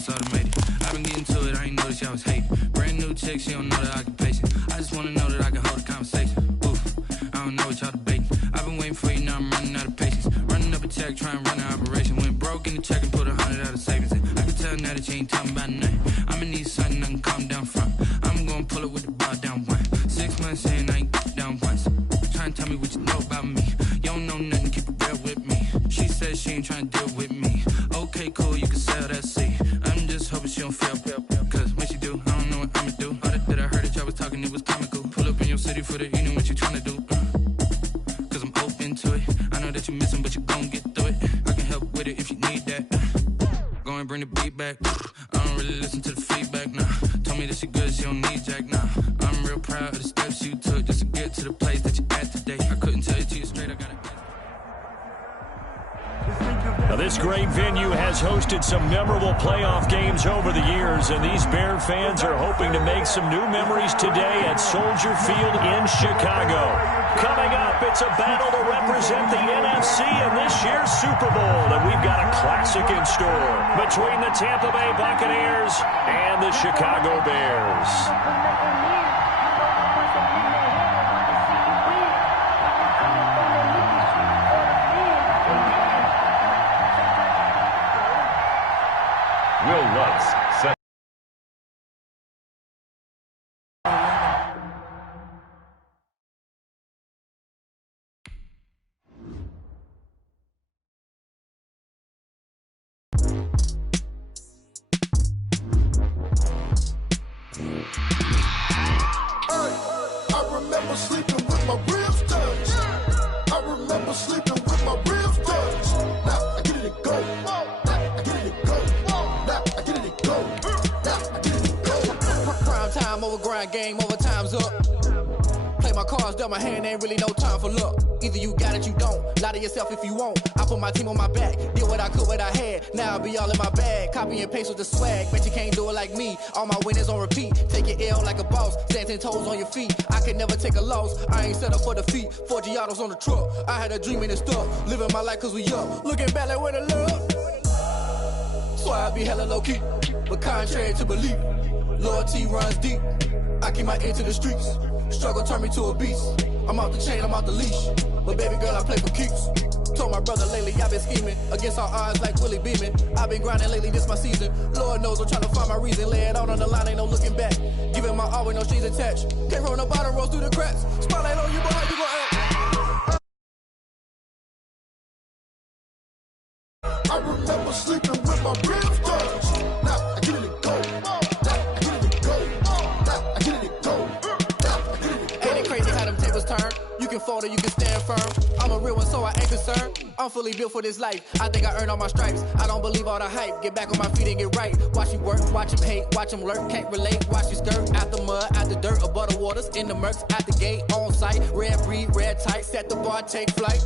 it's automated. I've been getting to it, I ain't noticed y'all was hating. Brand new chick, she don't know the occupation. I just wanna know that I can hold a conversation. Oof, I don't know what y'all debating. I've been waiting for you, now I'm running out of patience. Running up a check, trying to run an operation. Went broke in the check and put 100 out of savings in. I can tell now that you ain't talking about nothing. I'ma need something I can calm down from. I'm gonna pull it with the bar down one. 6 months in, I ain't down once. Trying to tell me what you know about me. You don't know nothing, keep it real with me. She said she ain't trying to deal with me. Okay, cool, you can sell that seat. I'm just hoping she don't feel. Cause when she do, I don't know what I'ma do. All that I heard that y'all was talking, it was comical. Pull up in your city for the evening, what you trying to do? Cause I'm open to it. I know that you missing, but you gon' get through it. I can help with it if you need that. Go and bring the beat back. I don't really listen to the feedback, nah. Told me that she good, she don't need Jack, nah. I'm real proud of the steps you took just to get to the place that you at today. I couldn't tell it to you straight, I gotta. Now, this great venue has hosted some memorable playoff games over the years, and these Bear fans are hoping to make some new memories today at Soldier Field in Chicago. Coming up, it's a battle to represent the NFC in this year's Super Bowl, and we've got a classic in store between the Tampa Bay Buccaneers and the Chicago Bears. Will Lutz set. I remember sleeping with my ribs touched. I remember sleeping with my ribs touched. Now I get it and go. Time over grind, game over, time's up. Play my cards, dealt my hand, ain't really no time for luck. Either you got it, you don't. Lie to yourself if you won't. I put my team on my back, did what I could, what I had. Now I'll be all in my bag, copy and paste with the swag. Bet you can't do it like me. All my winners on repeat. Take your L like a boss, stand 10 toes on your feet. I can never take a loss, I ain't set up for defeat. 4 Giottos on the truck, I had a dream and it stuck. Living my life cause we up, looking back like where the love. So I be hella low key, but contrary to belief. Loyalty runs deep. I keep my ear to the streets. Struggle turned me to a beast. I'm out the chain, I'm out the leash. But baby girl, I play for keeps. Told my brother lately I've been scheming against all odds like Willie Beeman. I've been grinding lately, this my season. Lord knows I'm trying to find my reason. Lay it out on the line, ain't no looking back. Giving my all with no strings attached. Came from the bottom, rose through the cracks. Spotlight on you, but how you gon' act? I remember sleeping with my ribs touched. Now I get it and go. Turn. You can fold or you can stand firm. I'm a real one, so I ain't concerned. I'm fully built for this life. I think I earned all my stripes. I don't believe all the hype. Get back on my feet and get right. Watch you work, watch him hate, watch him lurk. Can't relate, watch you skirt. Out the mud, out the dirt, above the waters, in the murks, out the gate, on site. Red breed, red tight, set the bar, take flight.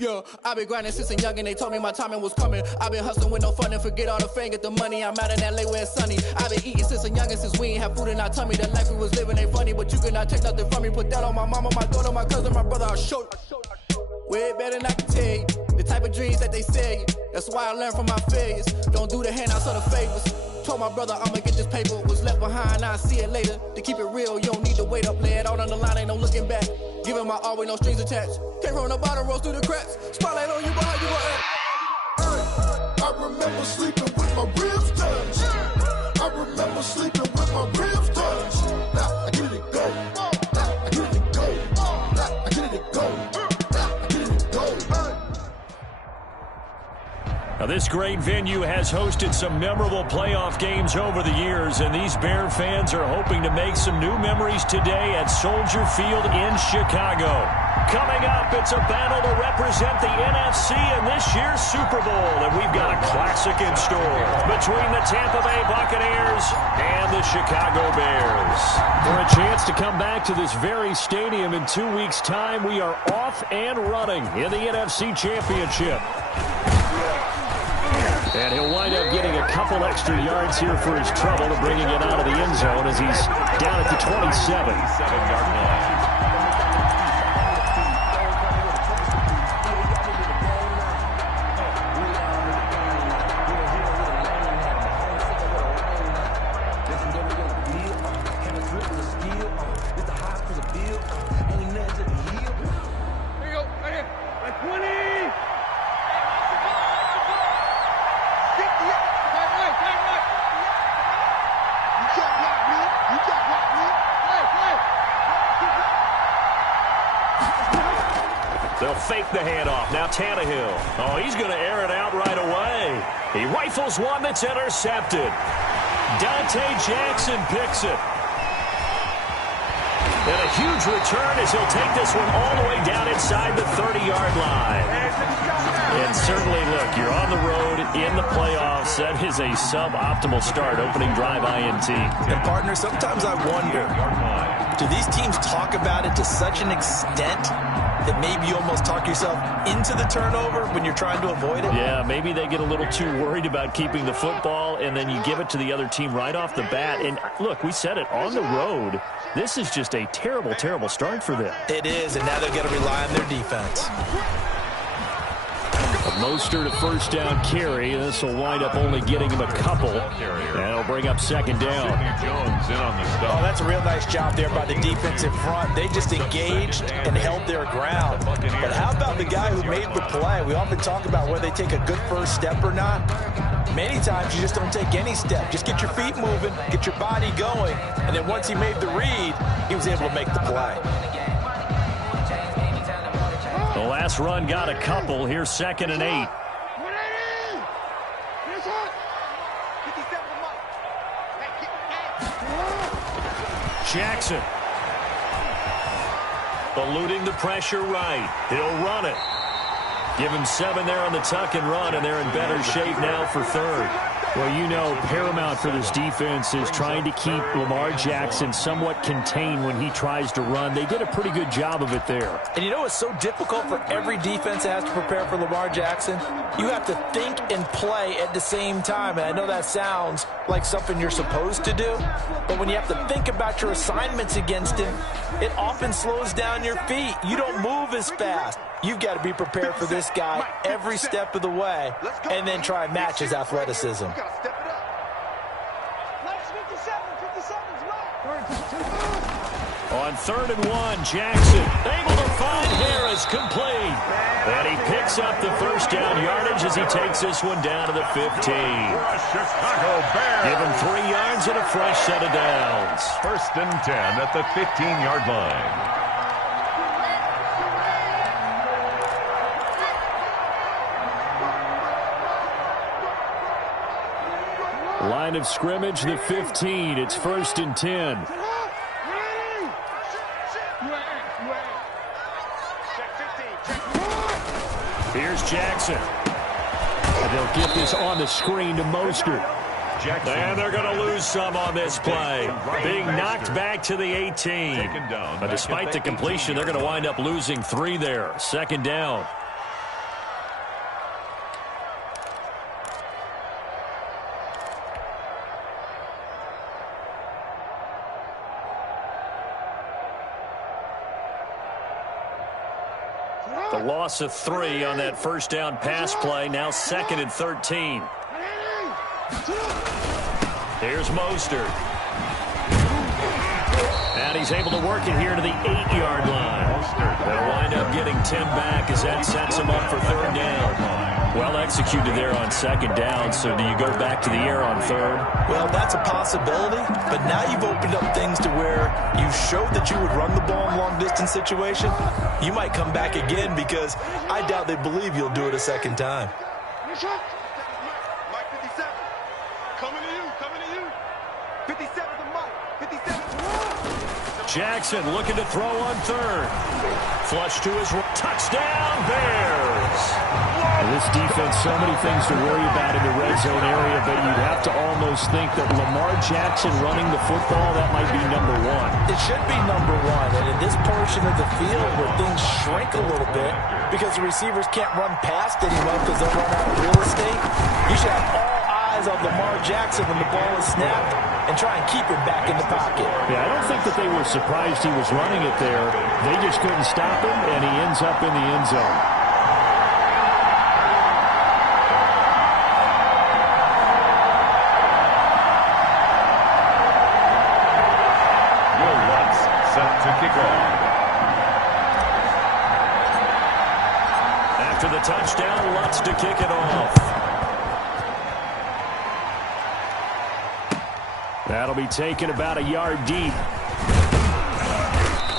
Yeah, I've been grinding since a youngin', they told me my timing was coming. I've been hustling with no fun and forget all the fame, get the money. I'm out in LA where it's sunny. I've been eating since a youngin', since we ain't have food in our tummy. The life we was living ain't funny, but you cannot take nothing from me. Put that on my mama, my daughter, my cousin, my brother, I'll show you. Way better than I can tell you. The type of dreams that they sell you. That's why I learned from my failures. Don't do the handouts or the favors. Told my brother I'ma get this paper. Was left behind, I'll see it later. To keep it real, you don't need to wait up. Lay it out on the line, ain't no looking back. Giving my all with no strings attached. Came from the bottom, rose through the cracks. Spotlight on you, but how you gon' act? I remember sleeping with my ribs touched. I remember sleeping with my ribs touched. Now I get it and go. Now I get it and go. Now I get it and go. Now, this great venue has hosted some memorable playoff games over the years, and these Bear fans are hoping to make some new memories today at Soldier Field in Chicago. Coming up, it's a battle to represent the NFC in this year's Super Bowl, and we've got a classic in store between the Tampa Bay Buccaneers and the Chicago Bears. For a chance to come back to this very stadium in 2 weeks' time, we are off and running in the NFC Championship. And he'll wind up getting a couple extra yards here for his trouble to bringing it out of the end zone as he's down at the 27-yard line. fake the handoff. Now Tannehill. Oh, he's going to air it out right away. He rifles one that's intercepted. Dante Jackson picks it. And a huge return as he'll take this one all the way down inside the 30-yard line. And certainly, look, you're on the road in the playoffs. That is a suboptimal start, opening drive INT. And, partner, sometimes I wonder, do these teams talk about it to such an extent that maybe you almost talk yourself into the turnover when you're trying to avoid it? Yeah, maybe they get a little too worried about keeping the football, and then you give it to the other team right off the bat. And, look, we said it, on the road, this is just a terrible, terrible start for them. It is, and now they've got to rely on their defense. Mostert a first down carry. This will wind up only getting him a couple. And it'll bring up second down. Oh, that's a real nice job there by the defense in front. They just engaged and held their ground. But how about the guy who made the play? We often talk about whether they take a good first step or not. Many times you just don't take any step. Just get your feet moving, get your body going, and then once he made the read, he was able to make the play. The last run got a couple. Here's 2nd and 8. Jackson. Eluding the pressure right. He'll run it. Give him 7 there on the tuck and run, and they're in better shape now for 3rd. Well, you know, paramount for this defense is trying to keep Lamar Jackson somewhat contained when he tries to run. They did a pretty good job of it there. And you know it's so difficult for every defense that has to prepare for Lamar Jackson? You have to think and play at the same time. And I know that sounds like something you're supposed to do, but when you have to think about your assignments against him, it often slows down your feet. You don't move as fast. You've got to be prepared for this guy every step of the way and then try and match his athleticism. On 3rd and 1, Jackson able to find Harris, complete. And he picks up the first down yardage as he takes this one down to the 15. Give him 3 yards and a fresh set of downs. 1st and 10 at the 15-yard line. Line of scrimmage, the 15. It's 1st and 10. Here's Jackson. And they'll get this on the screen to Mostert. And they're going to lose some on this play. Being knocked back to the 18. But despite the completion, they're going to wind up losing 3 there. 2nd down. The loss of 3 on that first down pass play. Now 2nd and 13. Here's Mostert. And he's able to work it here to the 8-yard line. They'll wind up getting Tim back as that sets him up for 3rd down. Well executed there on 2nd down, so do you go back to the air on 3rd? Well, that's a possibility, but now you've opened up things to where you showed that you would run the ball in long-distance situation. You might come back again because I doubt they believe you'll do it a 2nd time. Mike 57, coming to you. 57 to Mike, 57 to Jackson looking to throw on 3rd. Flush to his touchdown, Bears. This defense, so many things to worry about in the red zone area, but you'd have to almost think that Lamar Jackson running the football, that might be number 1. It should be number 1, and in this portion of the field where things shrink a little bit because the receivers can't run past anyone because they'll run out of real estate, you should have all eyes on Lamar Jackson when the ball is snapped and try and keep him back in the pocket. Yeah, I don't think that they were surprised he was running it there. They just couldn't stop him, and he ends up in the end zone. Set to kick off. After the touchdown, Lutz to kick it off. That'll be taken about a yard deep.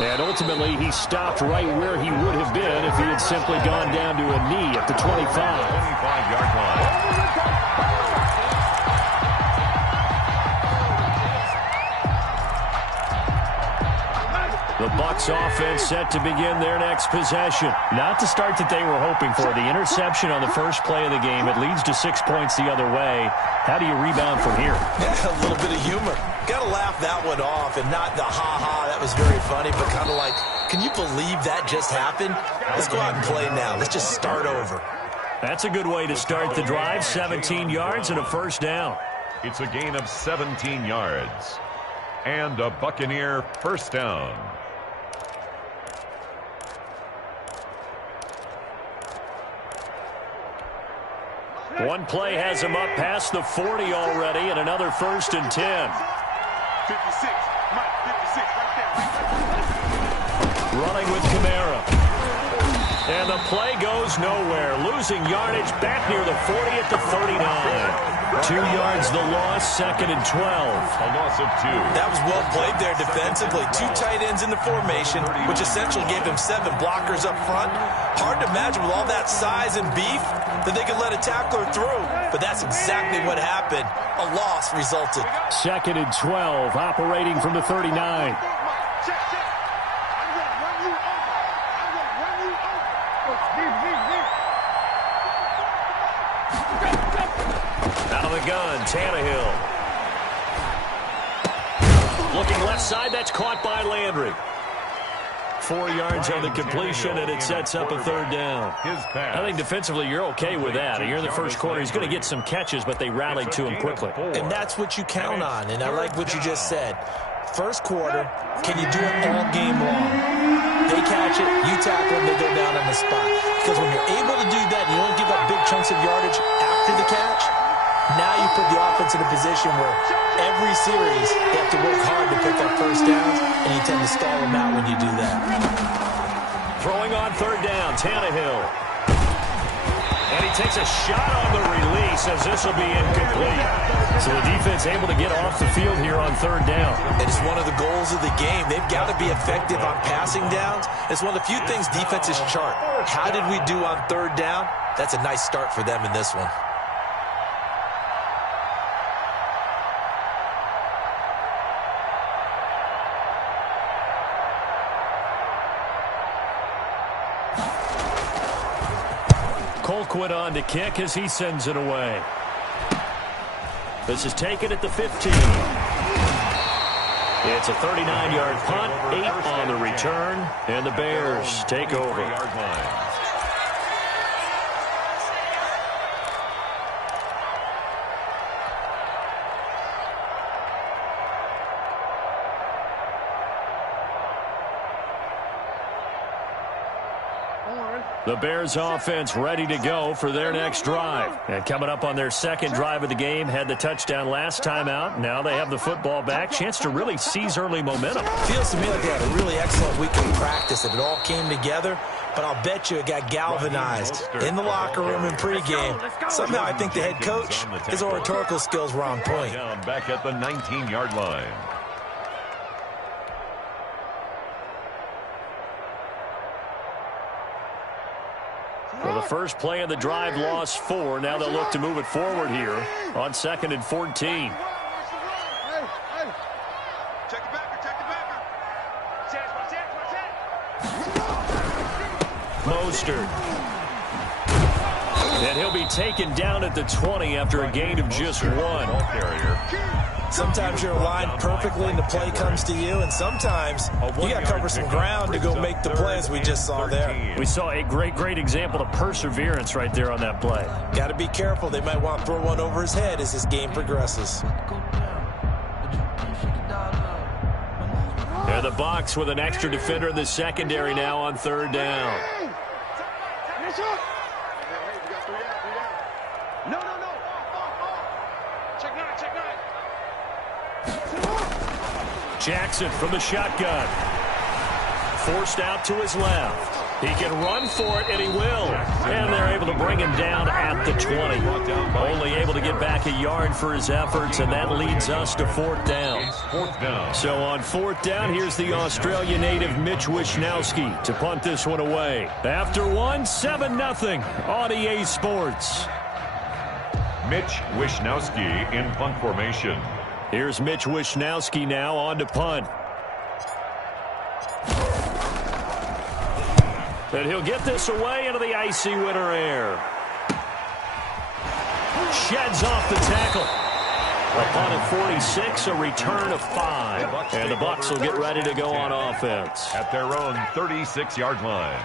And ultimately, he stopped right where he would have been if he had simply gone down to a knee at the 25. 25-yard line. The Bucs offense set to begin their next possession. Not the start that they were hoping for. The interception on the first play of the game. It leads to 6 points the other way. How do you rebound from here? Yeah, a little bit of humor. Got to laugh that one off, and not the ha-ha, that was very funny, but kind of like, can you believe that just happened? Let's go out and play now. Let's just start over. That's a good way to start the drive. 17 yards and a first down. It's a gain of 17 yards. And a Buccaneer first down. One play has him up past the 40 already, and another 1st and 10. 56, Mike, 56, right there. Running with Kamara. And the play goes nowhere. Losing yardage back near the 40 at the 39. 2 yards the loss, 2nd and 12. A loss of 2. That was well played there defensively. 2 tight ends in the formation, which essentially gave them 7 blockers up front. Hard to imagine with all that size and beef that they could let a tackler through. But that's exactly what happened. A loss resulted. 2nd and 12, operating from the 39. Check. I'm going to run you Out of the gun, Tannehill. Looking left side, that's caught by Landry. 4 yards on the completion, and it sets up a 3rd down. I think defensively you're okay with that. Here in the first quarter, he's going to get some catches, but they rallied to him quickly. And that's what you count on, and I like what you just said. First quarter, can you do it all game long? They catch it, you tackle them, they go down on the spot. Because when you're able to do that, you don't give up big chunks of yardage after the catch, now you put the offense in a position where every series they have to work hard to pick up first downs, and you tend to stall them out when you do that. Throwing on 3rd down, Tannehill. And he takes a shot on the release as this will be incomplete. So the defense able to get off the field here on 3rd down. It is one of the goals of the game. They've got to be effective on passing downs. It's one of the few things defenses chart. How did we do on 3rd down? That's a nice start for them in this one. Colquitt on to kick as he sends it away. This is taken at the 15. It's a 39-yard punt, 8 on the return, and the Bears take over. The Bears offense ready to go for their next drive. And coming up on their 2nd drive of the game, had the touchdown last time out. Now they have the football back. Chance to really seize early momentum. Feels to me like they had a really excellent week of practice, and it all came together. But I'll bet you it got galvanized in the locker room in pregame. Somehow I think the head coach, his oratorical skills were on point. Back at the 19-yard line. Well, the first play of the drive lost 4. Now they'll look to move it forward here on 2nd and 14. Check the backer. Mostert. And he'll be taken down at the 20 after a gain of just 1. Sometimes you're aligned perfectly and the play comes to you, and sometimes you got to cover some ground to go make the play, as we just saw there. We saw a great example of perseverance right there on that play. Got to be careful. They might want to throw one over his head as this game progresses. And the Bucs with an extra defender in the secondary now on 3rd down. No. Check 9. Jackson from the shotgun. Forced out to his left. He can run for it, and he will. And they're able to bring him down at the 20. Only able to get back a yard for his efforts, and that leads us to fourth down. So on fourth down, here's the Australia native Mitch Wishnowsky to punt this one away. After 7-0 on EA Sports. Mitch Wishnowsky in punt formation. Here's Mitch Wishnowsky now on to punt. And he'll get this away into the icy winter air. Sheds off the tackle. A punt of 46, a return of 5. And the Bucs will get ready to go on offense. At their own 36-yard line.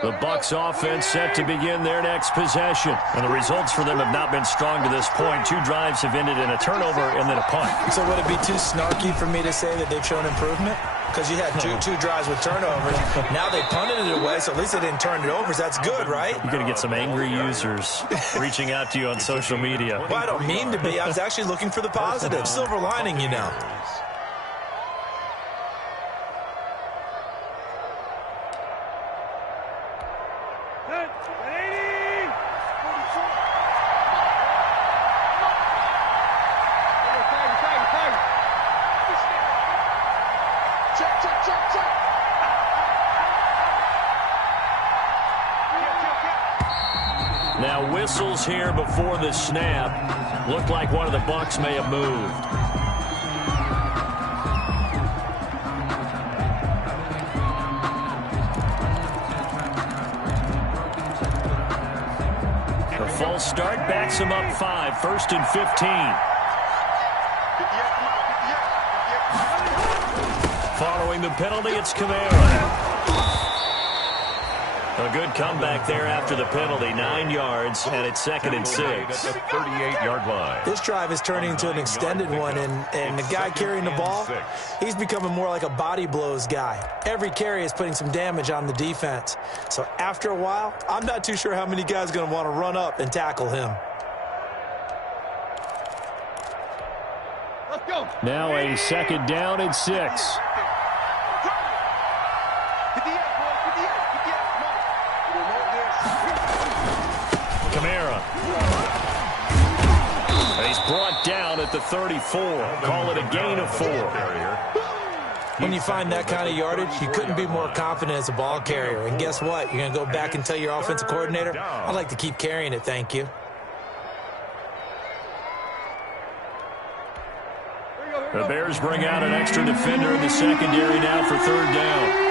The Bucs offense set to begin their next possession. And the results for them have not been strong to this point. 2 drives have ended in a turnover and then a punt. So would it be too snarky for me to say that they've shown improvement? Because you had two drives with turnovers. Now they punted it away, so at least they didn't turn it over. So that's good, right? You're going to get some angry users reaching out to you on social media. Well, I don't mean to be. I was actually looking for the positive. Silver lining, you know. Now whistles here before the snap. Looked like one of the Bucs may have moved. The false start backs him up 5, 1st and 15. Following the penalty, it's Kamara. A good comeback there after the penalty. 9 yards, and it's 2nd and 6. At the 38-yard line. This drive is turning into an extended one, and the guy carrying the ball, he's becoming more like a body blows guy. Every carry is putting some damage on the defense. So after a while, I'm not too sure how many guys are going to want to run up and tackle him. Let's go. Now a 2nd down and 6. Kamara. He's brought down at the 34. Call it a gain of 4. When you find that kind of yardage, you couldn't be more confident as a ball carrier. And guess what? You're going to go back and tell your offensive coordinator, I'd like to keep carrying it, thank you. The Bears bring out an extra defender in the secondary now for 3rd down.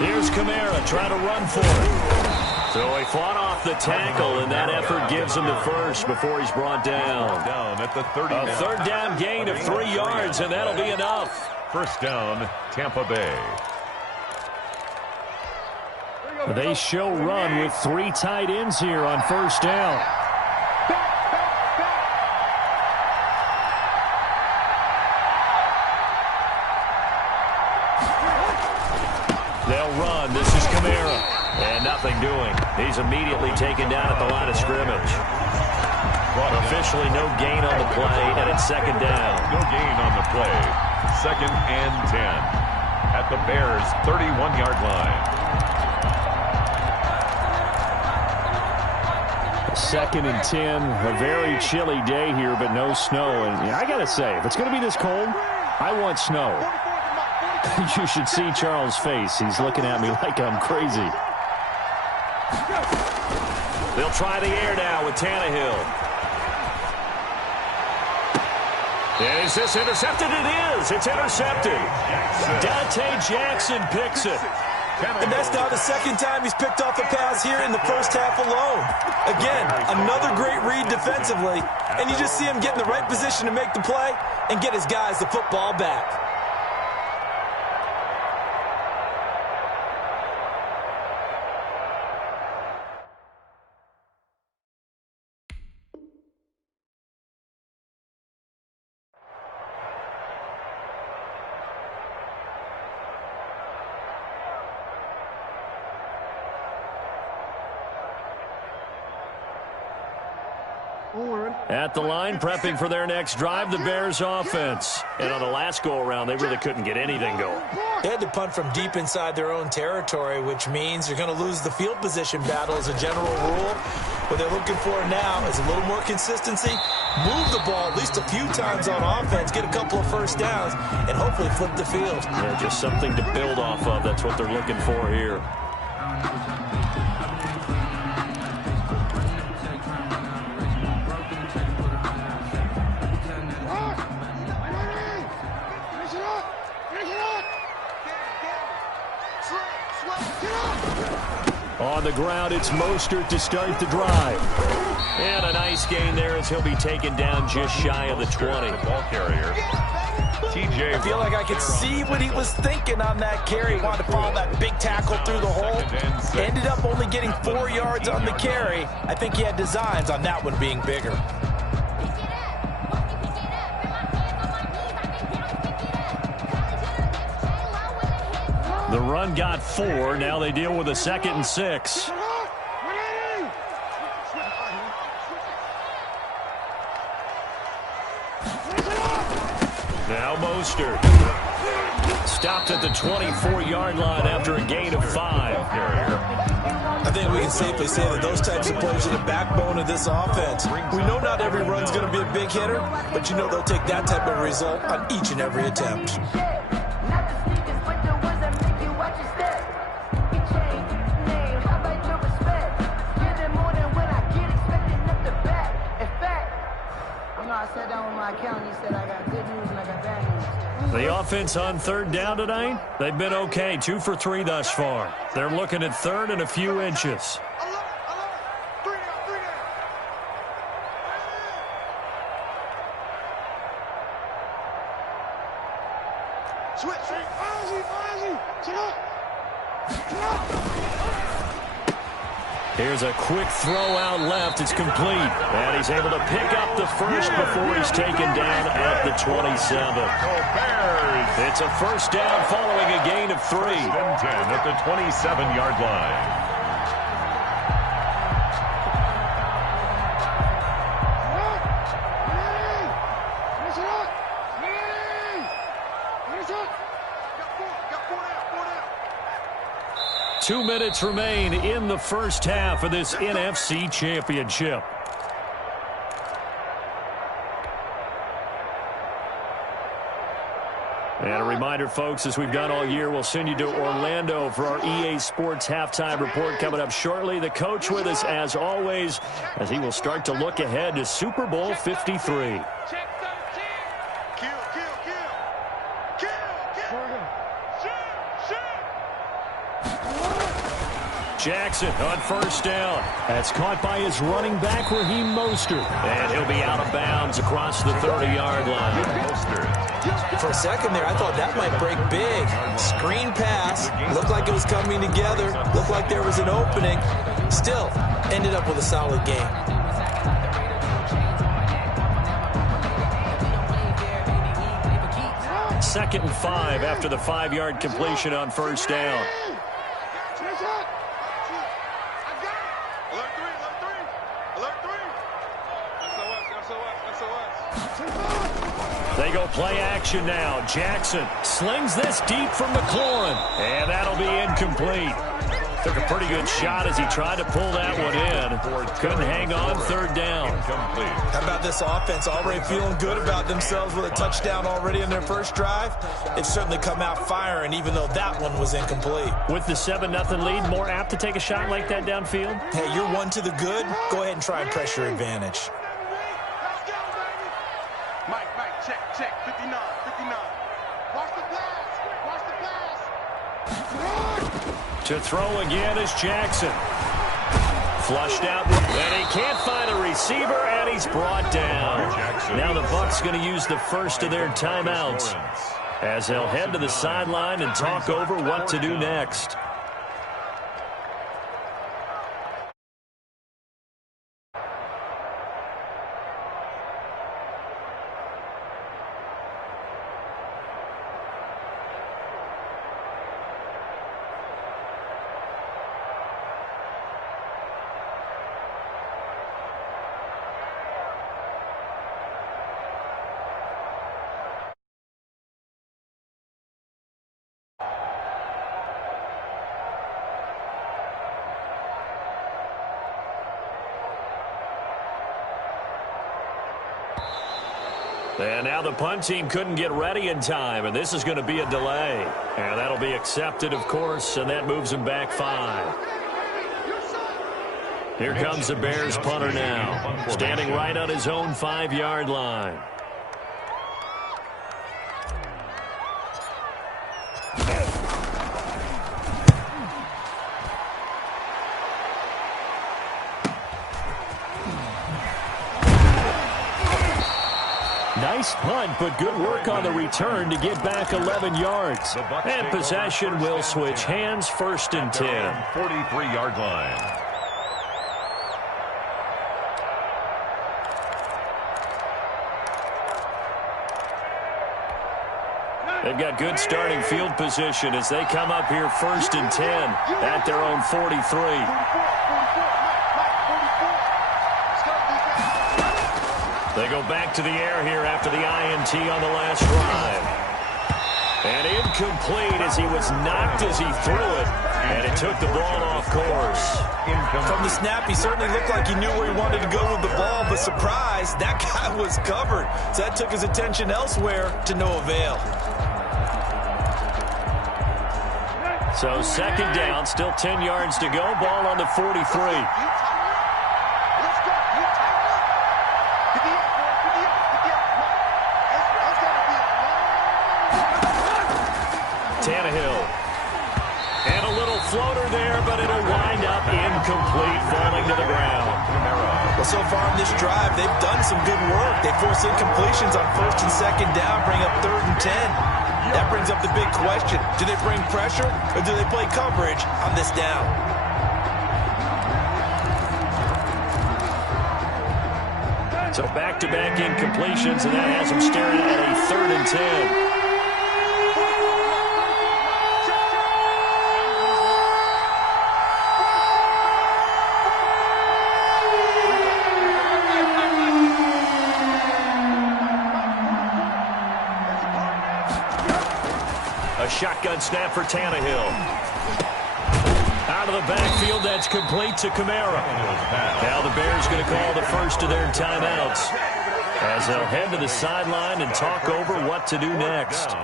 Here's Kamara trying to run for it. So he fought off the tackle, and that effort gives him the first before he's brought down. Down at the 30. A 3rd down gain of 3 yards, and that'll be enough. 1st down, Tampa Bay. They show run with 3 tight ends here on 1st down. They'll run. This is Kamara. And nothing doing. He's immediately taken down at the line of scrimmage. Officially no gain on the play, and it's 2nd down. No gain on the play. 2nd and 10. At the Bears' 31-yard line. 2nd and 10. A very chilly day here, but no snow. And I got to say, if it's going to be this cold, I want snow. You should see Charles' face. He's looking at me like I'm crazy. They'll try the air now with Tannehill. And is this intercepted? It is. It's intercepted. Dante Jackson picks it. And that's now the 2nd time he's picked off a pass here in the first half alone. Again, another great read defensively. And you just see him get in the right position to make the play and get his guys the football back. At the line, prepping for their next drive, the Bears offense. And on the last go-around, they really couldn't get anything going. They had to punt from deep inside their own territory, which means you're going to lose the field position battle as a general rule. What they're looking for now is a little more consistency, move the ball at least a few times on offense, get a couple of first downs, and hopefully flip the field. Yeah, just something to build off of. That's what they're looking for here. On the ground, it's Mostert to start the drive. And a nice gain there as he'll be taken down just shy of the 20. Ball carrier. TJ. I feel like I could see what he was thinking on that carry. He wanted to follow that big tackle through the hole. Ended up only getting 4 yards on the carry. I think he had designs on that one being bigger. The run got 4. Now they deal with a 2nd and 6. Now Mostert. Stopped at the 24-yard line after a gain of 5. I think we can safely say that those types of plays are the backbone of this offense. We know not every run's going to be a big hitter, but you know they'll take that type of result on each and every attempt. The offense on 3rd down tonight, they've been okay. 2 for 3 thus far. They're looking at 3rd and a few inches. Here's a quick throw out left. It's complete. And he's able to pick up the first before he's taken down at the 27. It's a first down following a gain of 3. 10 at the 27-yard line. Two minutes remain in the first half of this NFC Championship. And a reminder, folks, as we've done all year, we'll send you to Orlando for our EA Sports halftime report coming up shortly. The coach with us, as always, as he will start to look ahead to Super Bowl 53. Jackson on first down. That's caught by his running back, Raheem Mostert. And he'll be out of bounds across the 30-yard line. For a second there, I thought that might break big. Screen pass. Looked like it was coming together. Looked like there was an opening. Still, ended up with a solid game. Second and 5 after the 5-yard completion on first down. They go play action now. Jackson slings this deep from McLaurin, and that'll be incomplete. Took a pretty good shot as he tried to pull that one in. Couldn't hang on, 3rd down. How about this offense already feeling good about themselves with a touchdown already in their first drive? They've certainly come out firing, even though that one was incomplete. With the 7-0 lead, more apt to take a shot like that downfield? Hey, you're one to the good. Go ahead and try and press your advantage. Check, 59. Watch the pass. To throw again is Jackson. Flushed out, and he can't find a receiver, and he's brought down. Now the Bucs going to use the first of their timeouts as they'll head to the sideline and talk over what to do next. And now the punt team couldn't get ready in time, and this is going to be a delay. And that'll be accepted, of course, and that moves them back 5. Here comes the Bears punter now, standing right on his own 5-yard line. Nice punt, but good work on the return to get back 11 yards. And possession will switch hands, 1st and 10. 43-yard line. They've got good starting field position as they come up here 1st and 10 at their own 43. They go back to the air here after the INT on the last drive. And incomplete as he was knocked as he threw it. And it took the ball off course. From the snap, he certainly looked like he knew where he wanted to go with the ball, but surprise, that guy was covered. So that took his attention elsewhere to no avail. So 2nd down, still 10 yards to go. Ball on the 43. Tannehill. And a little floater there, but it'll wind up incomplete, falling to the ground. Well, so far in this drive, they've done some good work. They force incompletions on 1st and 2nd down, bring up 3rd and 10. That brings up the big question. Do they bring pressure or do they play coverage on this down? So back-to-back incompletions, and that has them staring at a 3rd and 10. A shotgun snap for Tannehill. Out of the backfield, that's complete to Kamara. Now the Bears going to call the first of their timeouts as they'll head to the sideline and talk over what to do next.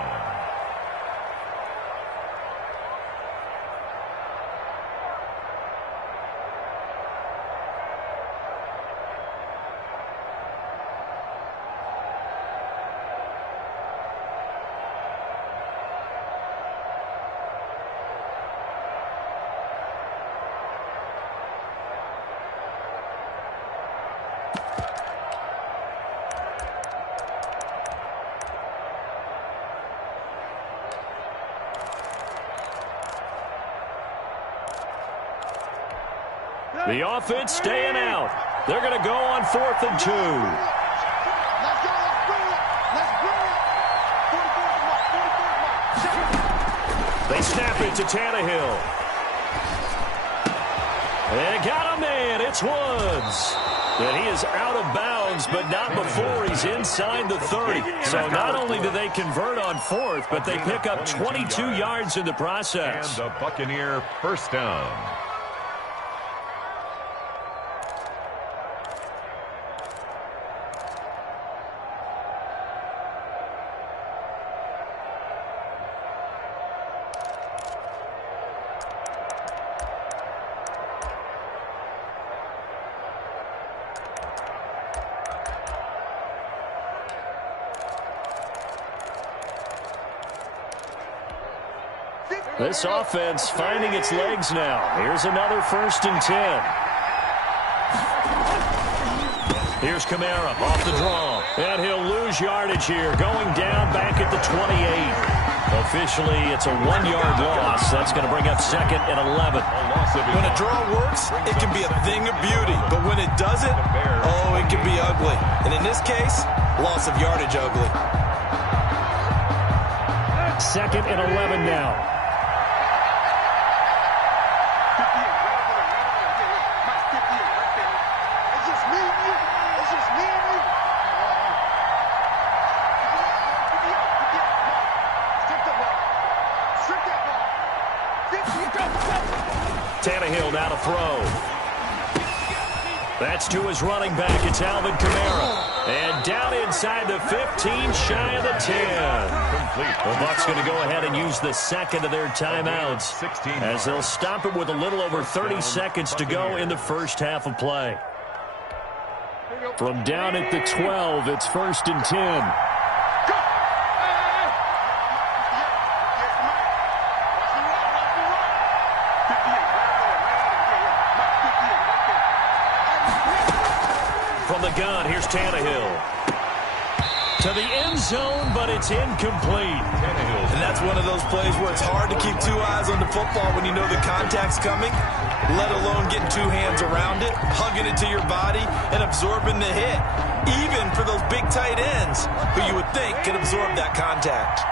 The offense staying out. They're going to go on 4th and 2. They snap it to Tannehill. And got a man. It's Woods. And he is out of bounds, but not before he's inside the 30. So not only do they convert on 4th, but they pick up 22 yards in the process. And the Buccaneer 1st down. This offense finding its legs now. Here's another 1st and 10. Here's Kamara off the draw. And he'll lose yardage here, going down back at the 28. Officially, it's a 1-yard loss. That's going to bring up 2nd and 11. When a draw works, it can be a thing of beauty. But when it doesn't, oh, it can be ugly. And in this case, loss of yardage ugly. 2nd and 11 now. Tannehill now to throw. That's to his running back. It's Alvin Kamara. And down inside the 15, shy of the 10. The Bucs going to go ahead and use the second of their timeouts as they'll stop it with a little over 30 seconds to go in the first half of play. From down at the 12, it's 1st and 10. From the gun, here's Tannehill. To the end zone, but it's incomplete. And that's one of those plays where it's hard to keep two eyes on the football when you know the contact's coming, let alone getting two hands around it, hugging it to your body, and absorbing the hit, even for those big tight ends who you would think could absorb that contact.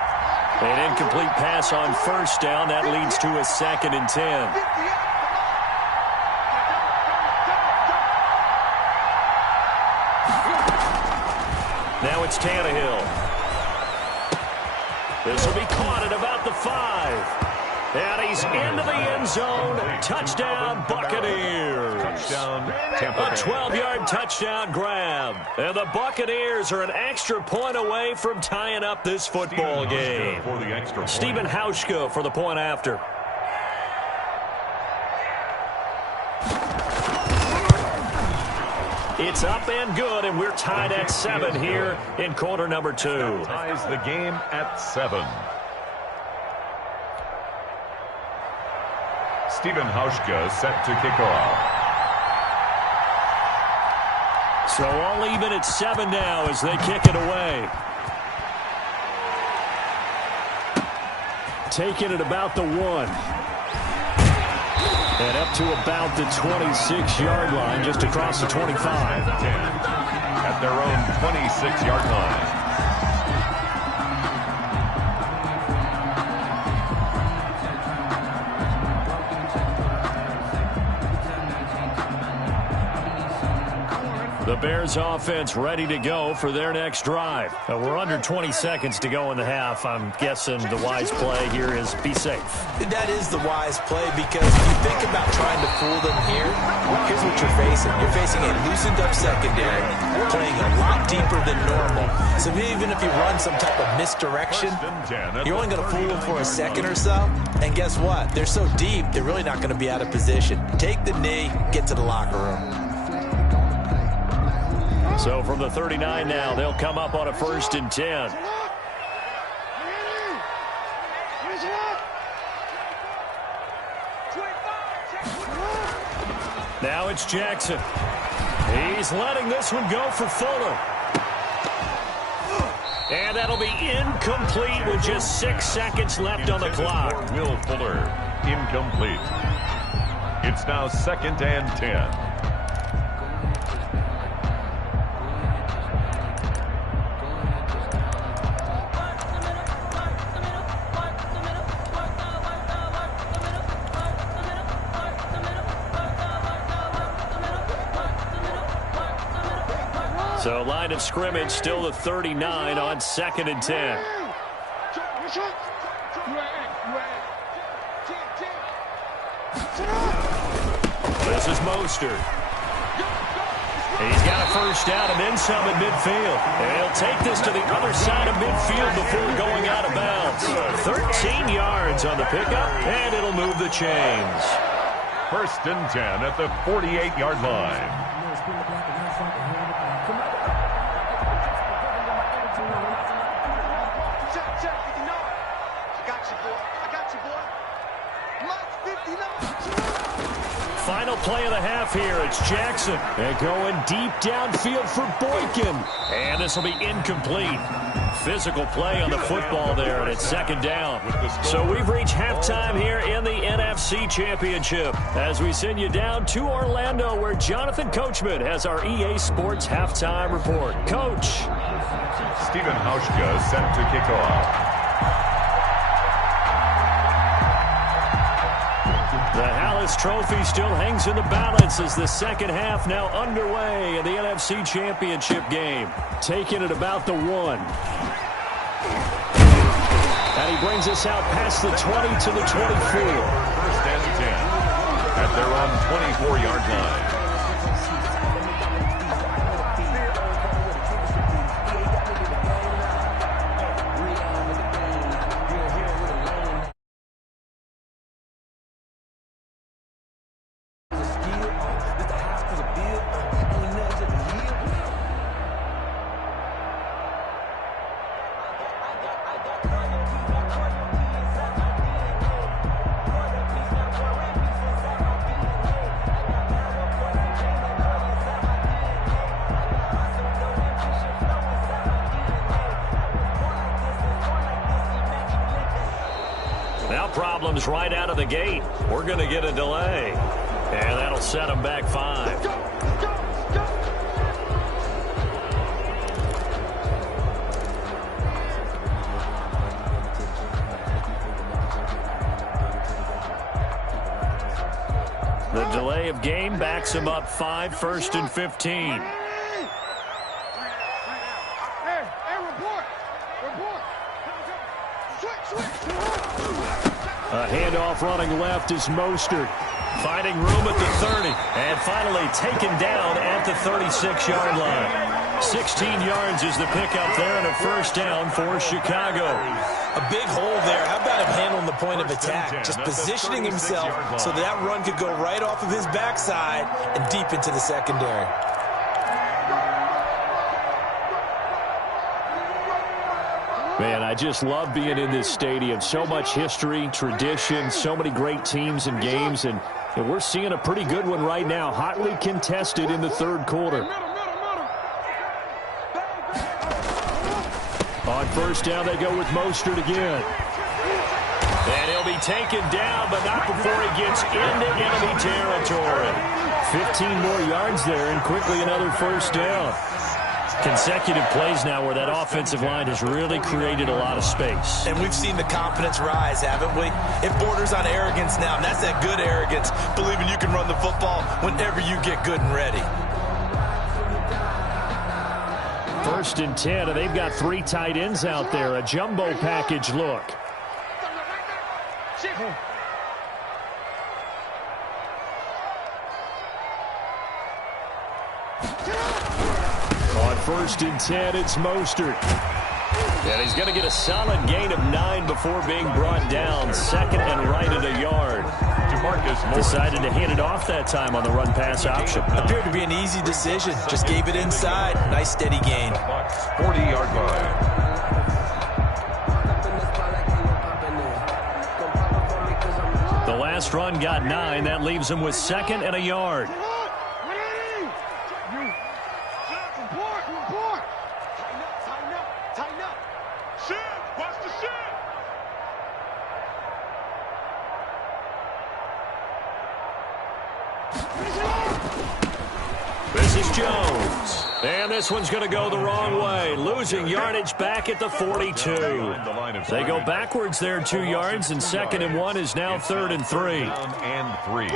An incomplete pass on first down. That leads to a 2nd and 10. Now it's Tannehill. This will be caught at about the 5. And he's into the end zone. Touchdown, Buccaneers. Touchdown, Tampa Bay. A 12-yard touchdown grab. And the Buccaneers are an extra point away from tying up this football game. Stephen Hauschka for the point after. It's up and good, and we're tied at 7 here in quarter number 2. Ties the game at 7. Stephen Hauschka set to kick off. So all even at 7 now as they kick it away. Taking it about the 1. And up to about the 26-yard line, just across the 25. At their own 26-yard line. The Bears offense ready to go for their next drive. We're under 20 seconds to go in the half. I'm guessing the wise play here is be safe. That is the wise play because if you think about trying to fool them here, here's what you're facing. You're facing a loosened up secondary, playing a lot deeper than normal. So even if you run some type of misdirection, you're only going to fool them for a second or so. And guess what? They're so deep, they're really not going to be out of position. Take the knee, get to the locker room. So from the 39 now, they'll come up on a 1st and 10. Now it's Jackson. He's letting this one go for Fuller. And that'll be incomplete with just 6 seconds left on the clock. Will Fuller, incomplete. It's now 2nd and 10. So line of scrimmage still the 39 on 2nd and 10. This is Mostert. He's got a first down and then some at midfield. And he'll take this to the other side of midfield before going out of bounds. 13 yards on the pickup, and it'll move the chains. 1st and 10 at the 48-yard line. Final play of the half here. It's Jackson. And going deep downfield for Boykin. And this will be incomplete. Physical play on the football there, and it's 2nd down. So we've reached halftime here in the NFC Championship as we send you down to Orlando where Jonathan Coachman has our EA Sports halftime report. Coach. Stephen Hauschka set to kick off. The Hallis Trophy still hangs in the balance as the second half now underway in the NFC Championship game. Taking it about the 1. And he brings us out past the 20 to the 24. 1st and 10 at their own 24-yard line. problems right out of the gate. We're going to get a delay. And that'll set them back 5. The delay of game backs them up 5, 1st and 15. A handoff running left is Mostert. Finding room at the 30. And finally taken down at the 36-yard line. 16 yards is the pickup there and a first down for Chicago. A big hole there. How about him handling the point of attack? Just positioning himself so that run could go right off of his backside and deep into the secondary. Man, I just love being in this stadium. So much history, tradition, so many great teams and games, and we're seeing a pretty good one right now, hotly contested in the third quarter. On first down, they go with Mostert again. And he'll be taken down, but not before he gets into enemy territory. 15 more yards there, and quickly another first down. Consecutive plays now where that offensive line has really created a lot of space. And we've seen the confidence rise, haven't we? It borders on arrogance now, and that's that good arrogance, believing you can run the football whenever you get good and ready. 1st and 10, and they've got 3 tight ends out there. A jumbo package look. On 1st and 10, it's Mostert. And he's going to get a solid gain of 9 before being brought down. 2nd and right at a yard. Decided to hand it off that time on the run-pass option. Appeared to be an easy decision. Just gave it inside. Nice steady gain. 40-yard line. The last run got 9. That leaves him with 2nd and a yard. This is Jones. And this one's going to go the wrong way. Losing yardage back at the 42. They go backwards there 2 yards, and 2nd and 1 is now 3rd and 3. And 3.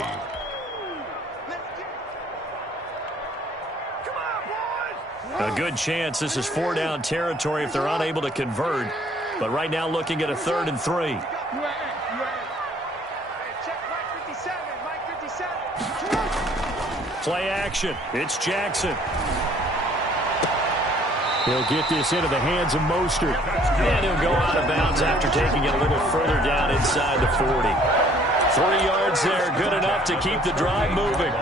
A good chance this is 4-down territory if they're unable to convert. But right now looking at a 3rd and 3. Play action. It's Jackson. He'll get this into the hands of Mostert. And he'll go out of bounds after taking it a little further down inside the 40. 3 yards there, good enough to keep the drive moving.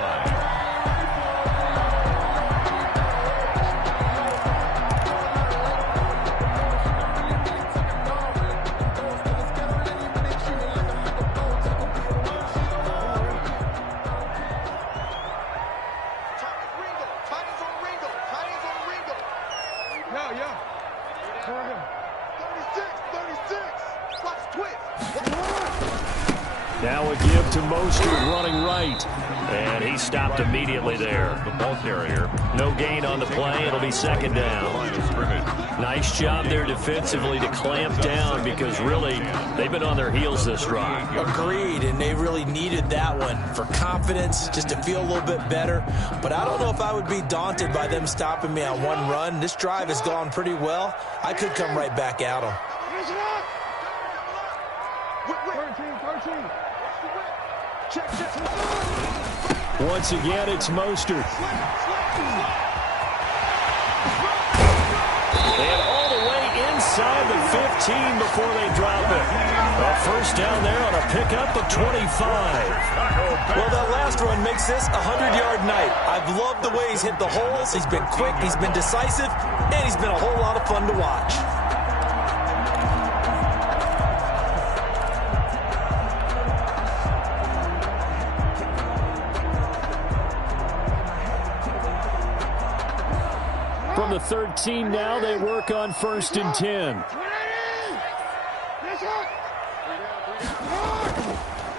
Now a give to Mostert running right. And he stopped immediately there. The ball carrier. No gain on the play. It'll be 2nd down. Nice job there defensively to clamp down because really they've been on their heels this drive. Agreed, and they really needed that one for confidence, just to feel a little bit better. But I don't know if I would be daunted by them stopping me on one run. This drive has gone pretty well. I could come right back at them. Once again, it's Mostert. And all the way inside the 15 before they drop it. A first down there on a pickup of 25. Well, that last run makes this a 100-yard night. I've loved the way he's hit the holes. He's been quick, he's been decisive, and he's been a whole lot of fun to watch. From the 13 now, they work on 1st and 10.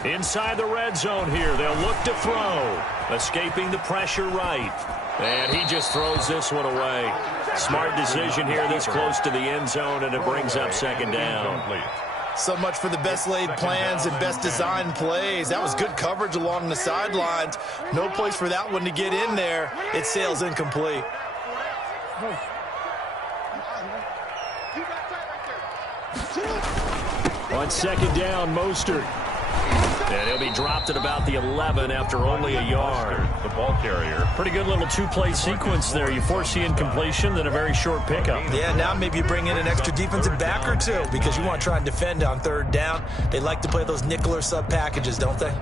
Inside the red zone here, they'll look to throw. Escaping the pressure right. And he just throws this one away. Smart decision here this close to the end zone, and it brings up second down. So much for the best laid plans and best designed plays. That was good coverage along the sidelines. No place for that one to get in there. It sails incomplete. On second down, Mostert. And he'll be dropped at about the 11 after only a yard. The ball carrier. Pretty good little two-play sequence there. You force the incompletion, then a very short pickup. Yeah, now maybe you bring in an extra defensive back or two because you want to try and defend on third down. They like to play those nickel or sub packages, don't they?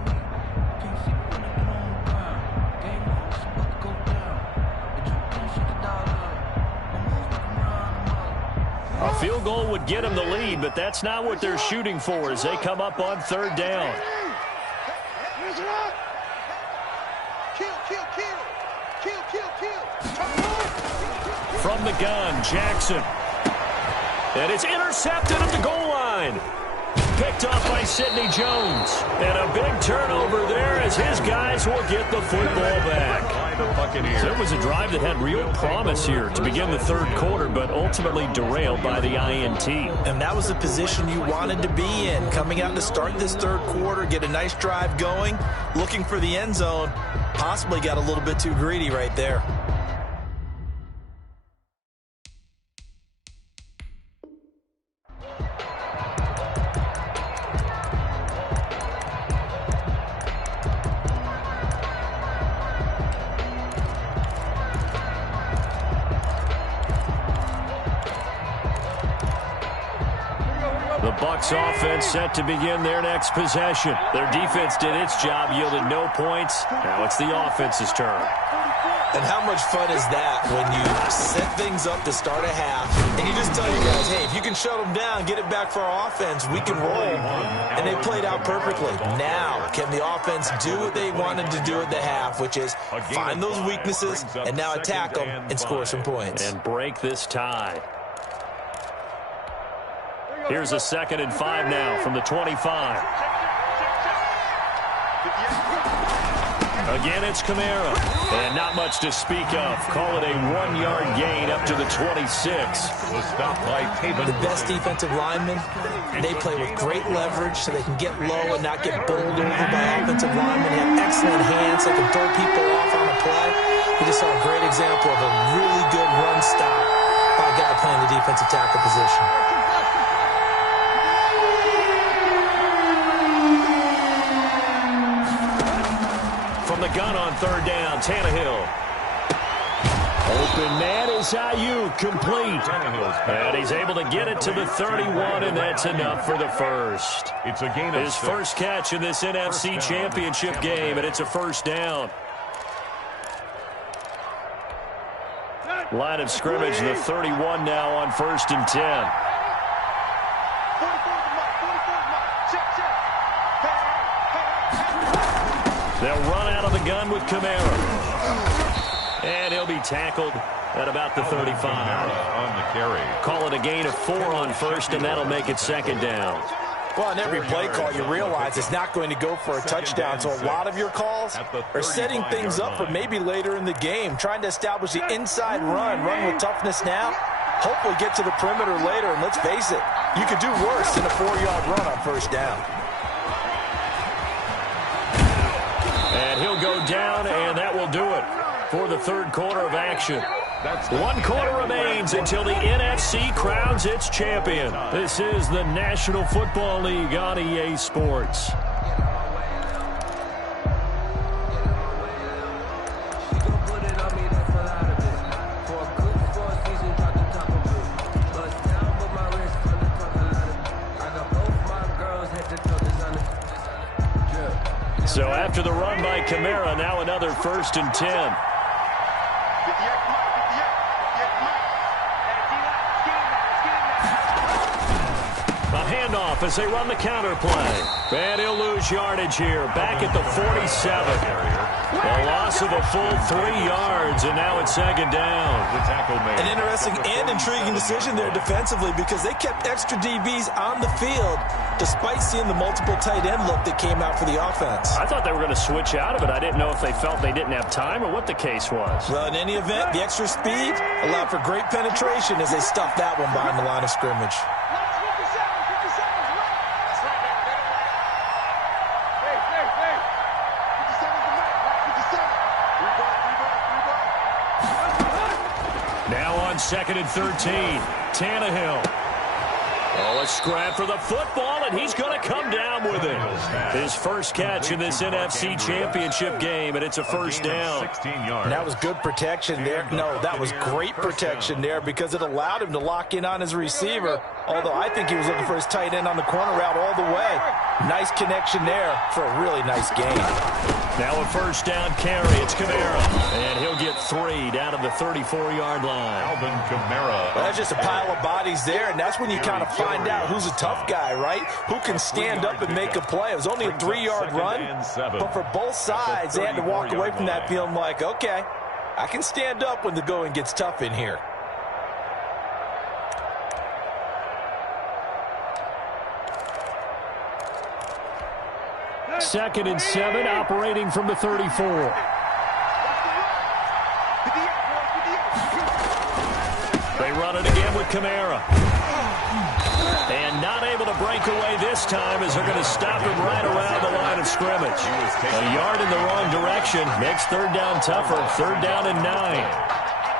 A field goal would get them the lead, but that's not what they're shooting for as they come up on third down. From the gun, Jackson. And it's intercepted at the goal line. Picked off by Sidney Jones. And a big turnover there as his guys will get the football back. So it was a drive that had real promise here to begin the third quarter, but ultimately derailed by the INT. And that was the position you wanted to be in. Coming out to start this third quarter, get a nice drive going, looking for the end zone. Possibly got a little bit too greedy right there. Bucs offense set to begin their next possession. Their defense did its job, yielded no points. Now it's the offense's turn. And how much fun is that when you set things up to start a half and you just tell you guys, hey, if you can shut them down, get it back for our offense, we can roll. And they played out perfectly. Now, can the offense do what they wanted to do at the half, which is find those weaknesses and now attack them and score some points. And break this tie. Here's a 2nd and 5 now from the 25. Again, it's Kamara. And not much to speak of. Call it a 1-yard gain up to the 26. The stop by Taven. The best defensive linemen, they play with great leverage so they can get low and not get bowled over by offensive linemen. They have excellent hands. They can throw people off on a play. We just saw a great example of a really good run stop by a guy playing the defensive tackle position. The gun on third down, Tannehill. Open man is Ayuk, complete. And he's able to get it to the 31, and that's enough for the first. It's a gain of his first catch in this NFC Championship game, and it's a first down. Line of scrimmage, the 31 now on 1st and 10. They'll run out of the gun with Kamara. And he'll be tackled at about the 35. On the carry. Call it a gain of 4 on 1st, and that'll make it 2nd down. Well, on every play call, you realize it's not going to go for a touchdown. So a lot of your calls are setting things up for maybe later in the game, trying to establish the inside run with toughness now, hopefully get to the perimeter later. And let's face it, you could do worse than a 4-yard run on 1st down. And he'll go down, and that will do it for the third quarter of action. 1 quarter remains until the NFC crowns its champion. This is the National Football League on EA Sports. So after the run by Kamara, now another 1st and 10. A handoff off as they run the counter play. And he'll lose yardage here. Back at the 47. A loss of a full 3 yards, and now it's second down. An interesting and intriguing decision there defensively because they kept extra DBs on the field despite seeing the multiple tight end look that came out for the offense. I thought they were going to switch out of it. I didn't know if they felt they didn't have time or what the case was. Well, in any event, the extra speed allowed for great penetration as they stuffed that one behind the line of scrimmage. Now on 2nd and 13, Tannehill. Oh, a scrap for the football, and he's going to come down with it. His first catch in this NFC Championship game, and it's a first down. And that was good protection there. No, that was great protection there because it allowed him to lock in on his receiver, although I think he was looking for his tight end on the corner route all the way. Nice connection there for a really nice game. Now a first down carry. It's Kamara, and he'll get 3 down to the 34-yard line. Alvin Kamara. Well, that's just a pile of bodies there, and that's when you kind of find out who's a tough guy, right? Who can stand up and make a play. It was only a 3-yard run, but for both sides, they had to walk away from that feeling like, okay, I can stand up when the going gets tough in here. Second and 7, operating from the 34. They run it again with Kamara. And not able to break away this time as they're going to stop him right around the line of scrimmage. A yard in the wrong direction makes third down tougher. Third down and 9.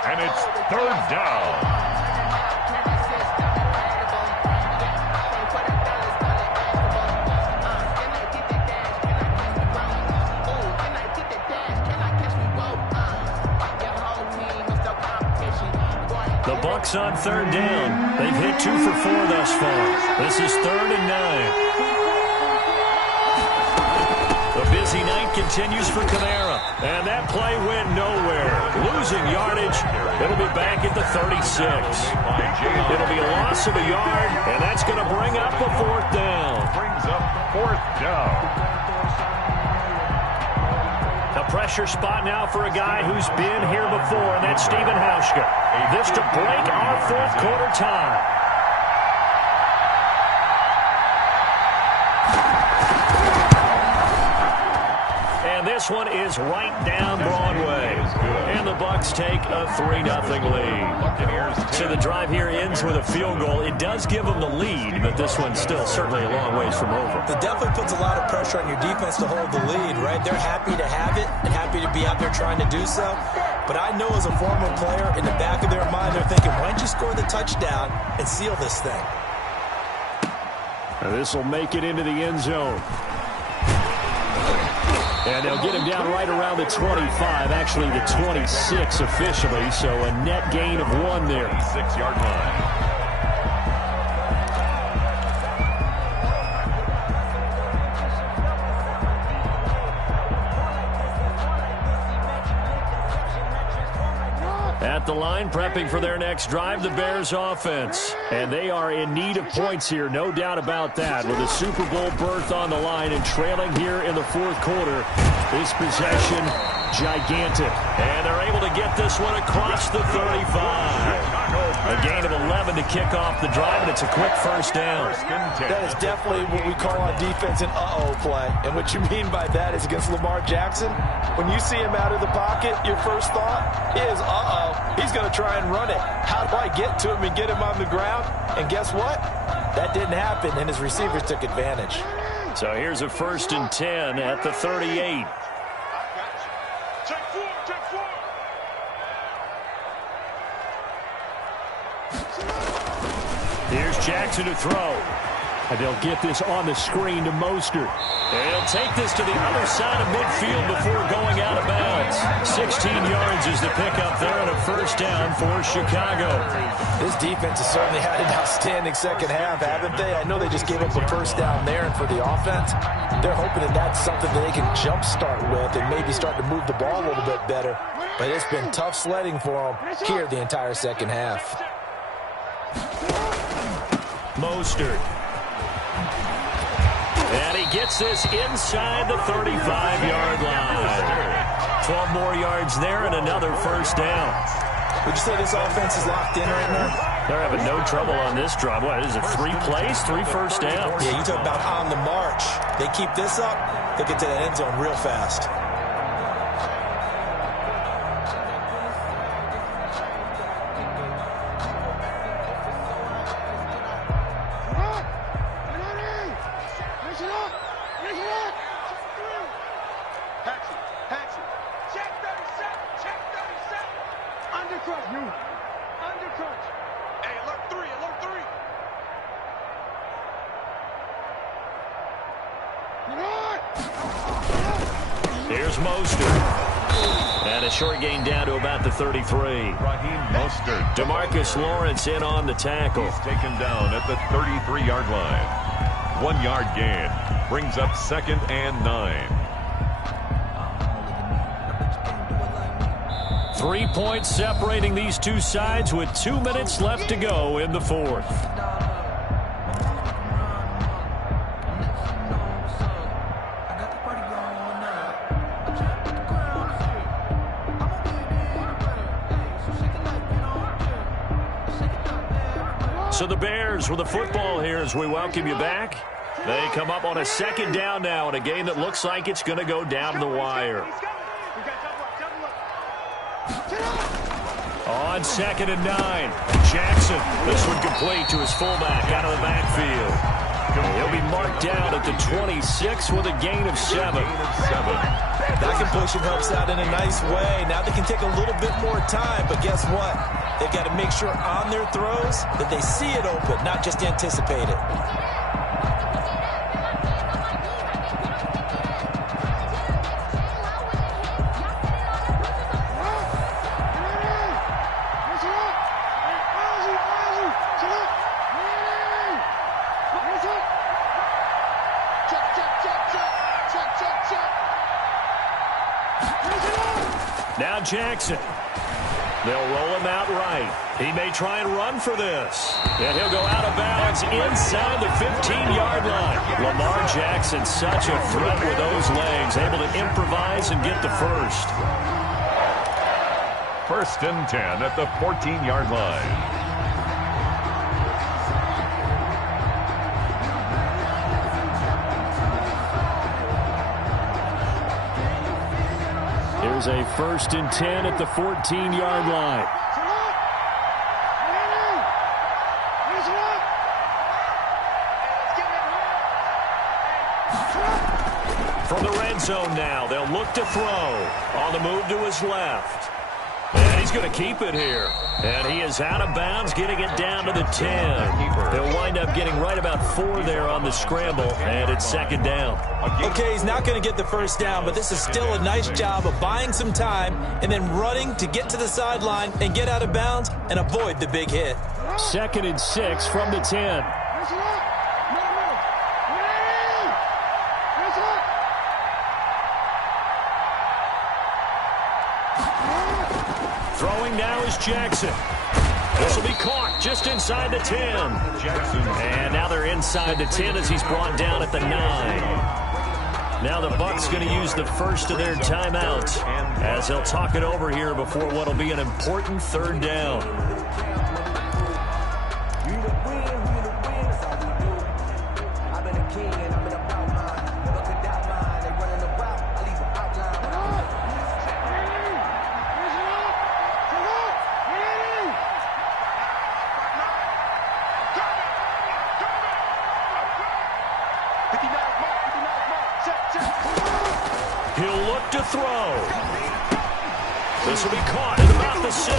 And it's third down. The Bucs on third down. They've hit 2 for 4 thus far. This is 3rd and 9. The busy night continues for Kamara. And that play went nowhere. Losing yardage. It'll be back at the 36. It'll be a loss of a yard, and that's going to bring up a 4th down. Brings up 4th down. A pressure spot now for a guy who's been here before, and that's Stephen Hauschka. This to break our 4th quarter tie. And this one is right down Broadway. And the Bucs take a 3-0 lead. So the drive here ends with a field goal. It does give them the lead, but this one's still certainly a long ways from over. It definitely puts a lot of pressure on your defense to hold the lead, right? They're happy to have it and happy to be out there trying to do so. But I know as a former player, in the back of their mind, they're thinking, why don't you score the touchdown and seal this thing? And this will make it into the end zone. And they'll get him down right around the 25, actually the 26 officially, so a net gain of 1 there. 6-yard line. At the line, prepping for their next drive, the Bears offense. And they are in need of points here, no doubt about that. With a Super Bowl berth on the line and trailing here in the 4th quarter, this possession, gigantic. And they're able to get this one across the 35. A gain of 11 to kick off the drive, and it's a quick first down. That is definitely what we call on defense an uh-oh play. And what you mean by that is against Lamar Jackson, when you see him out of the pocket, your first thought is, uh-oh, he's going to try and run it. How do I get to him and get him on the ground? And guess what? That didn't happen, and his receivers took advantage. So here's a 1st and 10 at the 38. Here's Jackson to throw. And they'll get this on the screen to Mostert. And he'll take this to the other side of midfield before going out of bounds. 16 yards is the pickup there and a first down for Chicago. This defense has certainly had an outstanding second half, haven't they? I know they just gave up a first down there, and for the offense, they're hoping that that's something that they can jumpstart with and maybe start to move the ball a little bit better. But it's been tough sledding for them here the entire second half. Mostert. And he gets this inside the 35-yard line. 12 more yards there and another first down. Would you say this offense is locked in right now? They're having no trouble on this drive. What is it, 3 plays, 3 first downs? Yeah, you talk about on the march. They keep this up, they'll get to that end zone real fast. Here's Mostert. And a short gain down to about the 33. Raheem Mostert. DeMarcus Lawrence in on the tackle. He's taken down at the 33-yard line. 1 yard gain. Brings up 2nd and 9. 3 points separating these two sides with 2 minutes left to go in the fourth. So the Bears with the football here as we welcome you back. They come up on a 2nd down now in a game that looks like it's going to go down the wire. On 2nd and 9, Jackson. This one complete to his fullback out of the backfield. He'll be marked down at the 26 with a gain of 7. That completion helps out in a nice way. Now they can take a little bit more time, but guess what? They've got to make sure on their throws that they see it open, not just anticipate it. Now Jackson. They'll roll him out right. He may try and run for this. And he'll go out of bounds inside the 15-yard line. Lamar Jackson, such a threat with those legs, able to improvise and get the first. 1st and 10 at the 14-yard line. Here's a 1st and 10 at the 14-yard line. From the red zone now, they'll look to throw. On the move to his left. And he's going to keep it here. And he is out of bounds, getting it down to the 10. They'll wind up getting right about 4 there on the scramble, and it's 2nd down. Okay, he's not going to get the first down, but this is still a nice job of buying some time and then running to get to the sideline and get out of bounds and avoid the big hit. 2nd and 6 from the 10. Throwing now is Jackson. This will be caught just inside the 10. And now they're inside the 10 as he's brought down at the 9. Now the Bucs going to use the first of their timeouts as they'll talk it over here before what will be an important 3rd down. He'll look to throw. This will be caught at about the 6.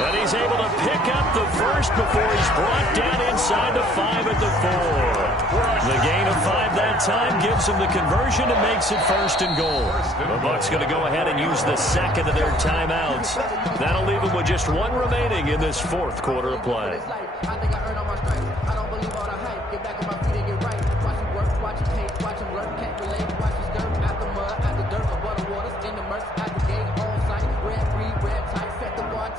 And he's able to pick up the first before he's brought down inside the 5 at the 4. The gain of 5 that time gives him the conversion and makes it 1st and goal. The Bucs going to go ahead and use the 2nd of their timeouts. That'll leave them with just 1 remaining in this 4th quarter of play. I think I earned all my stripes. I don't believe all the hype. Get back on my feet and get right. Watch him work, watch him hate, watch him learn, can't relate. Watch his dirt, out the mud, out the dirt, above the waters, in the murk, out the gate, on site, red, free, red, tight, set the bar,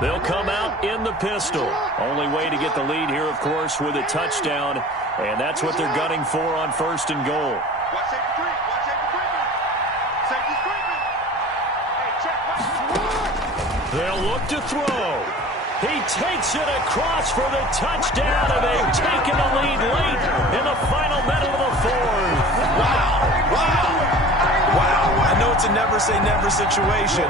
They'll come out in the pistol. Only way to get the lead here, of course, with a touchdown. And that's what they're gunning for on 1st and goal. Watch safety three. Watch safety three. Safety three. Hey, check. They'll look to throw. He takes it across for the touchdown, and they've taken the lead late in the final minute of the 4th. Wow. I know it's a never-say-never situation,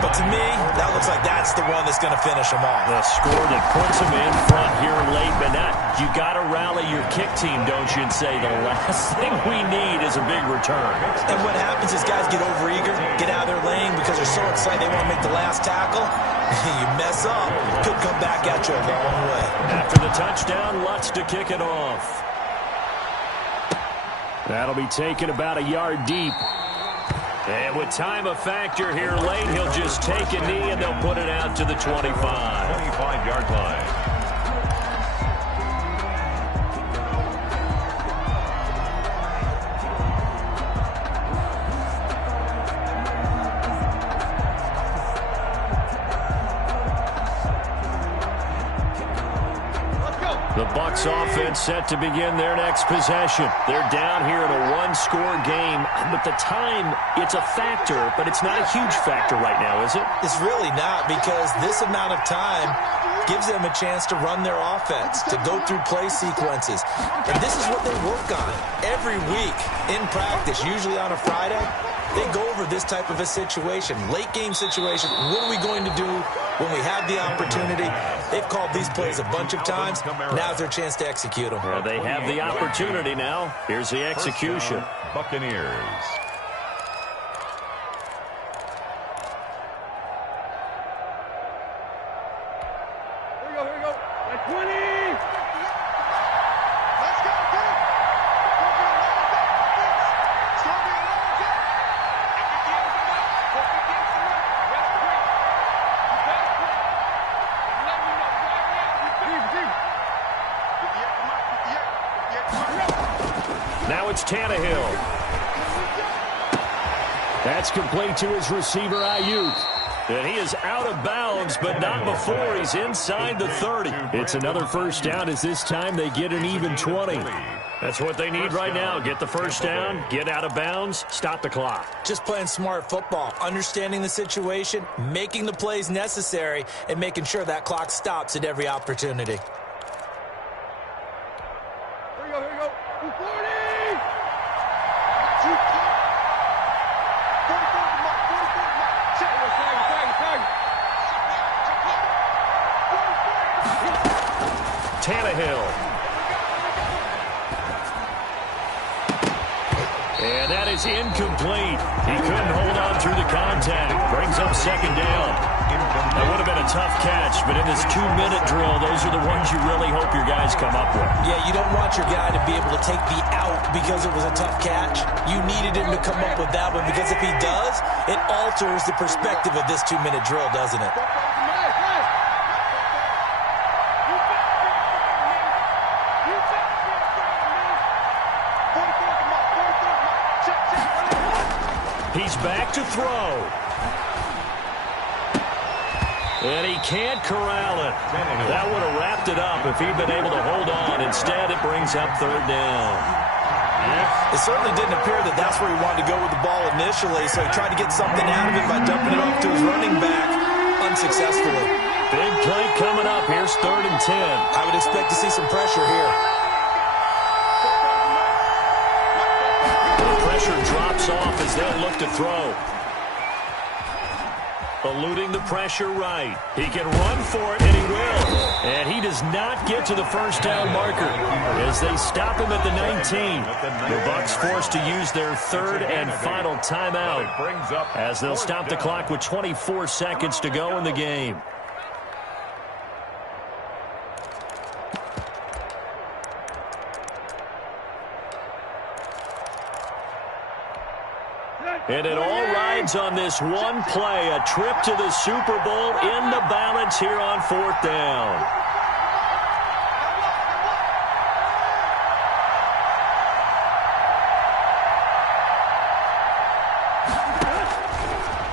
but to me, that looks like that's the one that's going to finish them off. The score that puts them in front here late, but you got to rally your kick team, don't you, and say the last thing we need is a big return. And what happens is guys get overeager, get out of their lane because they're so excited they want to make the last tackle. You mess up, could come back at you a long way. After the touchdown, Lutz to kick it off. That'll be taken about a yard deep. And with time a factor here late, he'll just take a knee and they'll put it out to the 25. 25-yard line. The Bucs offense set to begin their next possession. They're down here in a one-score game, but the time, it's a factor, but it's not a huge factor right now, is it? It's really not, because this amount of time gives them a chance to run their offense, to go through play sequences. And this is what they work on every week in practice, usually on a Friday. They go over this type of a situation, late-game situation. What are we going to do when we have the opportunity? They've called these plays a bunch of times. Now's their chance to execute them. Well, they have the opportunity now. Here's the execution. Buccaneers. Here we go. At 20. Let's go, dude. It's going to be a long day. Now it's Tannehill. That's complete to his receiver, Ayuk. And he is out of bounds, but not before he's inside the 30. It's another first down as this time they get an even 20. That's what they need right now. Get the first down, get out of bounds, stop the clock. Just playing smart football, understanding the situation, making the plays necessary, and making sure that clock stops at every opportunity. Here we go. 240. 44 mark. Check. Tannehill. And that is incomplete. He couldn't hold on through the contact. Brings up second down. That would have been a tough catch, but in this 2-minute drill, those are the ones you really hope your guys come up with. Yeah, you don't want your guy to be able to take the out because it was a tough catch. You needed him to come up with that one, because if he does, it alters the perspective of this 2-minute drill, doesn't it? He's back to throw. And he can't corral it. That would have wrapped it up if he'd been able to hold on. Instead, it brings up third down. It certainly didn't appear that that's where he wanted to go with the ball initially, so he tried to get something out of it by dumping it off to his running back unsuccessfully. Big play coming up. Here's 3rd and 10. I would expect to see some pressure here. The pressure drops off as they'll look to throw. Eluding the pressure right. He can run for it, and he will. And he does not get to the first down marker as they stop him at the 19. The Bucs forced to use their 3rd and final timeout as they'll stop the clock with 24 seconds to go in the game. And it all rides on this one play, a trip to the Super Bowl in the balance here on 4th down.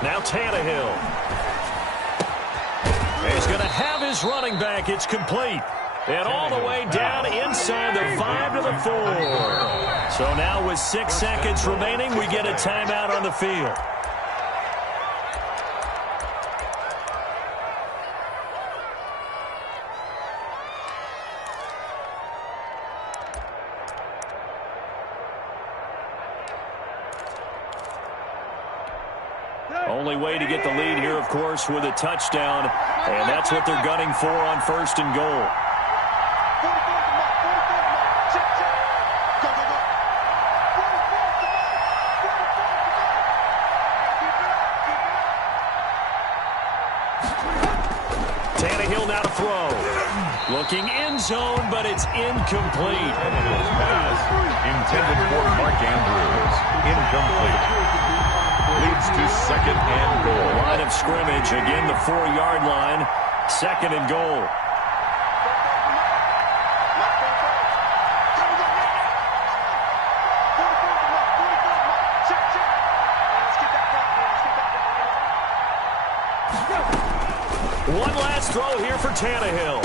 Now Tannehill. He's going to have his running back. It's complete. And all the way down inside the 5 to the 4. So now with 6 seconds remaining, we get a timeout on the field. Only way to get the lead here, of course, with a touchdown. And that's what they're gunning for on 1st and goal. Tannehill now to throw. Looking end zone, but it's incomplete. Pass intended for Mark Andrews. Incomplete. Leads to 2nd and goal. Line of scrimmage, again the 4-yard line. 2nd and goal. One last throw here for Tannehill.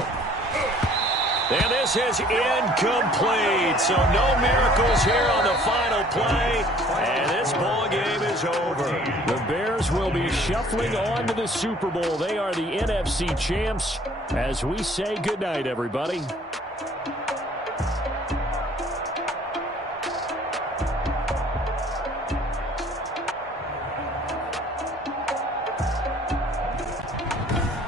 And this is incomplete. So no miracles here on the final play. And this ball game is over. The Bears will be shuffling on to the Super Bowl. They are the NFC champs. As we say goodnight, everybody.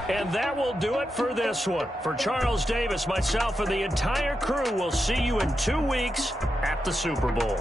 And that will do it for this one. For Charles Davis, myself, and the entire crew, we'll see you in 2 weeks at the Super Bowl.